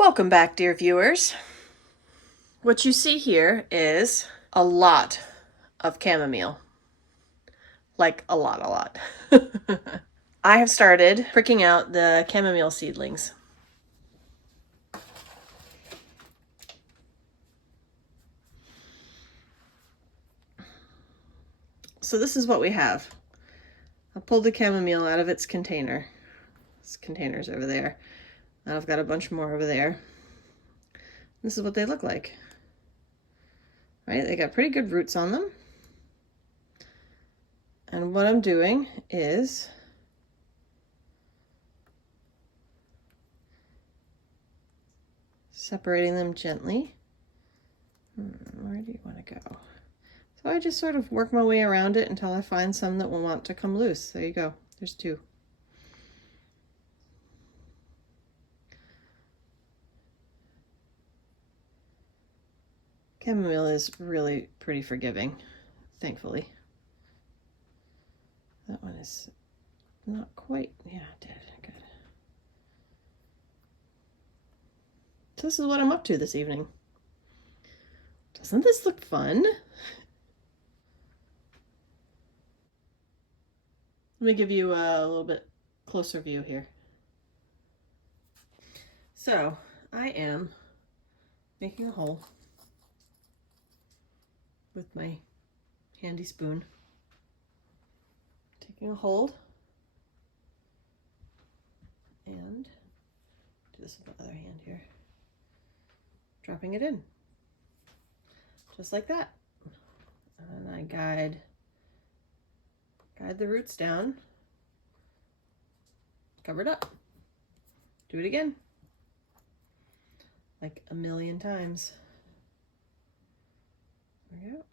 Welcome back, dear viewers. What you see here is a lot of chamomile. Like a lot. I have started pricking out the chamomile seedlings. So this is what we have. I pulled the chamomile out of its container. This container's over there. And I've got a bunch more over there. This is what they look like. Right? They got pretty good roots on them. And what I'm doing is separating them gently. Where do you want to go? So I just sort of work my way around it until I find some that will want to come loose. There you go. There's two. Chamomile is really pretty forgiving, thankfully. That one is not quite, yeah, it did, good. So this is what I'm up to this evening. Doesn't this look fun? Let me give you a little bit closer view here. So I am making a hole with my handy spoon, taking a hold, and do this with the other hand here, dropping it in, just like that. And I guide the roots down, cover it up, do it again, like a million times. There we go.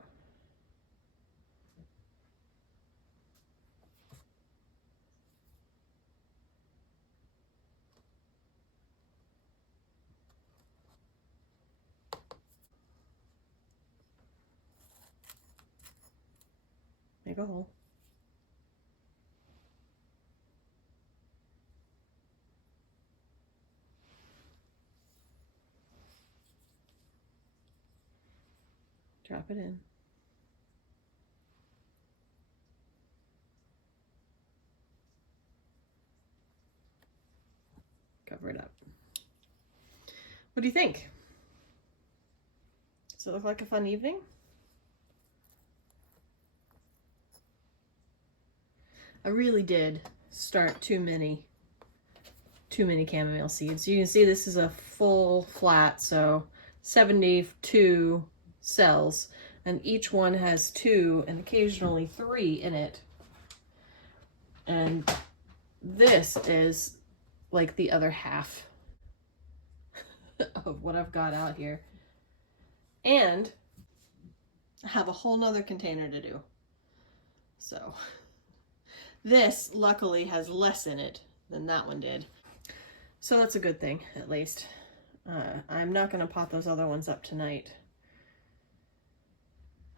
Make a hole. Drop it in. Cover it up. What do you think? Does it look like a fun evening? I really did start too many chamomile seeds. You can see this is a full flat, so 72 cells, and each one has 2 and occasionally 3 in it. And this is like the other half of what I've got out here. And I have a whole nother container to do. So this luckily has less in it than that one did. So that's a good thing, at least. I'm not going to pot those other ones up tonight.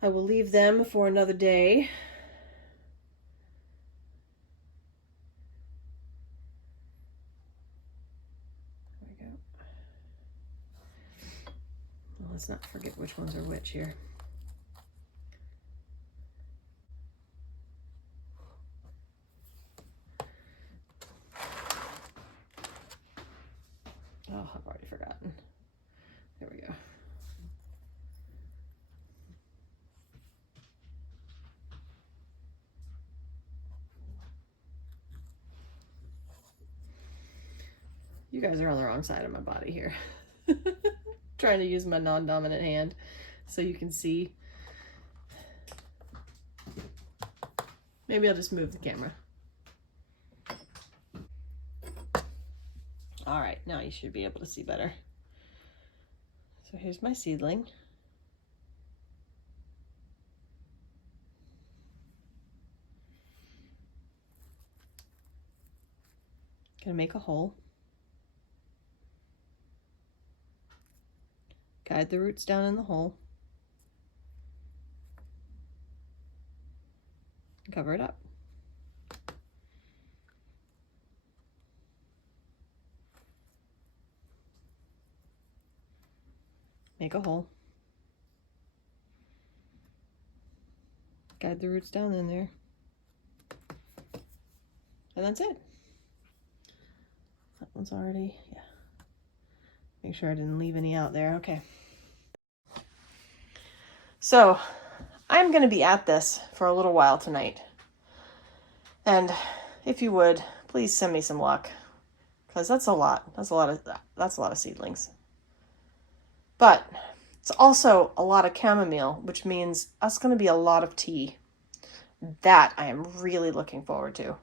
I will leave them for another day. There we go. Well, let's not forget which ones are which here. Oh, I've already forgotten. There we go. You guys are on the wrong side of my body here. Trying to use my non-dominant hand so you can see. Maybe I'll just move the camera. All right, now you should be able to see better. So here's my seedling. Gonna make a hole. Guide the roots down in the hole. Cover it up. make a hole, guide the roots down in there, and that's it. That one's already, yeah. Make sure I didn't leave any out there. Okay. So I'm going to be at this for a little while tonight. And if you would, please send me some luck, because that's a lot. That's a lot of seedlings. But it's also a lot of chamomile, which means that's going to be a lot of tea. That I am really looking forward to.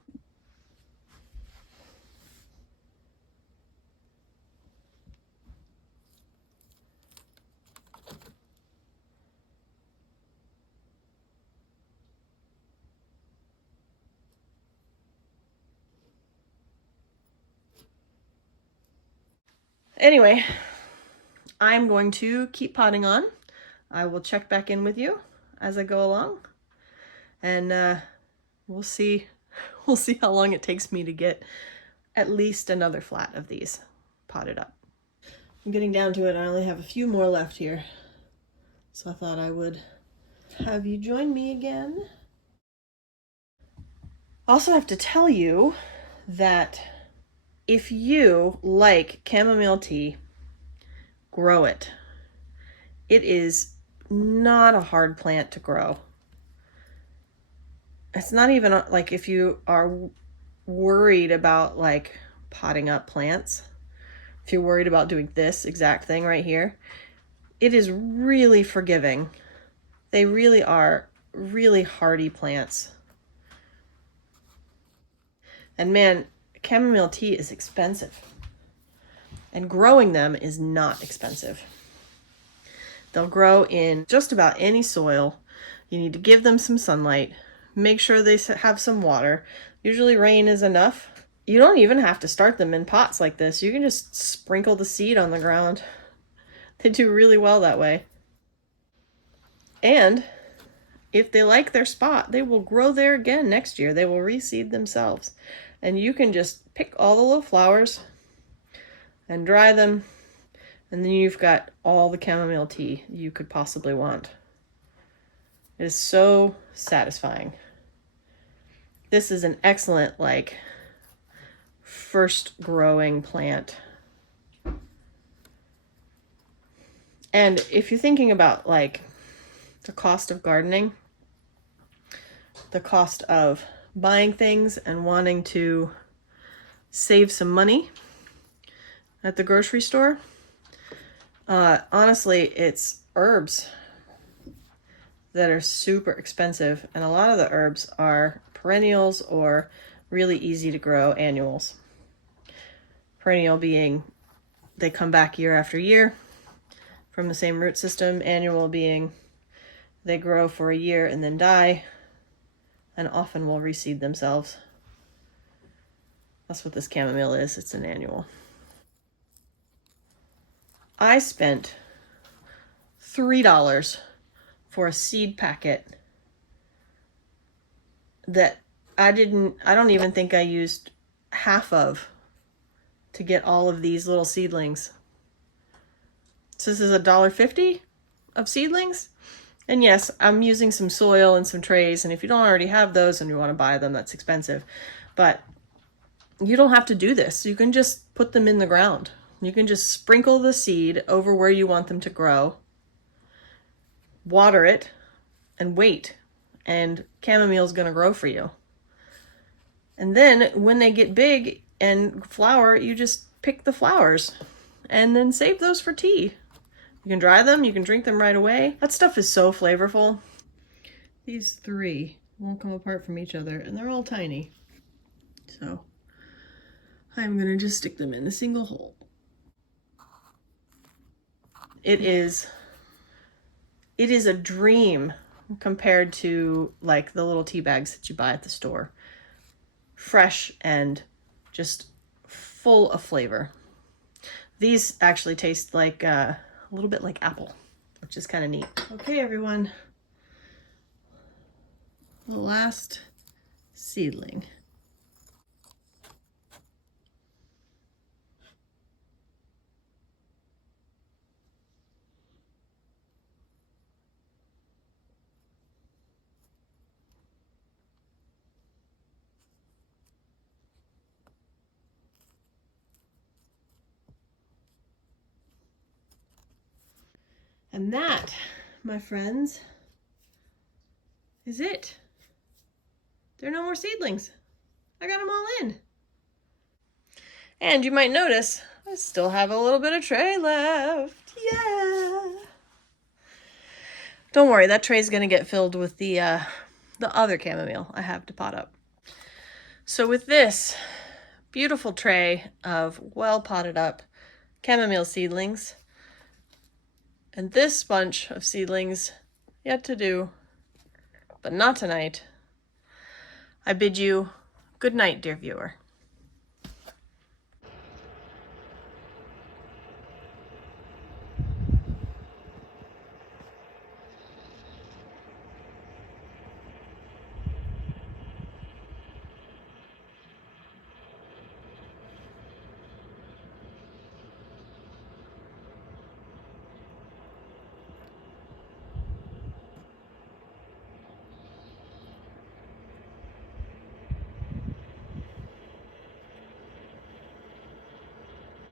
Anyway, I'm going to keep potting on. I will check back in with you as I go along, and we'll see how long it takes me to get at least another flat of these potted up. I'm getting down to it. I only have a few more left here, so I thought I would have you join me again. I also have to tell you that if you like chamomile tea, grow it. It is not a hard plant to grow. It's not even like if you are worried about like potting up plants, if you're worried about doing this exact thing right here, it is really forgiving. They really are really hardy plants. And man, chamomile tea is expensive. And growing them is not expensive. They'll grow in just about any soil. You need to give them some sunlight. Make sure they have some water. Usually rain is enough. You don't even have to start them in pots like this. You can just sprinkle the seed on the ground. They do really well that way. And if they like their spot, they will grow there again next year. They will reseed themselves. And you can just pick all the little flowers and dry them. And then you've got all the chamomile tea you could possibly want. It is so satisfying. This is an excellent, like, first growing plant. And if you're thinking about, like, the cost of gardening, the cost of buying things and wanting to save some money at the grocery store, honestly, it's herbs that are super expensive, and a lot of the herbs are perennials or really easy to grow annuals. Perennial being they come back year after year from the same root system. Annual being they grow for a year and then die, and often will reseed themselves. That's what this chamomile is. It's an annual. I spent $3 for a seed packet that I don't even think I used half of to get all of these little seedlings. So this is $1.50 of seedlings. And yes, I'm using some soil and some trays, and if you don't already have those and you want to buy them, that's expensive. But you don't have to do this. You can just put them in the ground. You can just sprinkle the seed over where you want them to grow, water it, and wait. And chamomile is going to grow for you. And then when they get big and flower, you just pick the flowers and then save those for tea. You can dry them, you can drink them right away. That stuff is so flavorful. These three won't come apart from each other, and they're all tiny. So I'm gonna just stick them in a single hole. It is a dream compared to like the little tea bags that you buy at the store. Fresh and just full of flavor. These actually taste like a little bit like apple, which is kind of neat. Okay, everyone. The last seedling. And that, my friends, is it. There are no more seedlings. I got them all in. And you might notice I still have a little bit of tray left. Yeah. Don't worry, that tray is going to get filled with the other chamomile I have to pot up. So with this beautiful tray of well potted up chamomile seedlings and this bunch of seedlings yet to do, but not tonight, I bid you good night, dear viewer.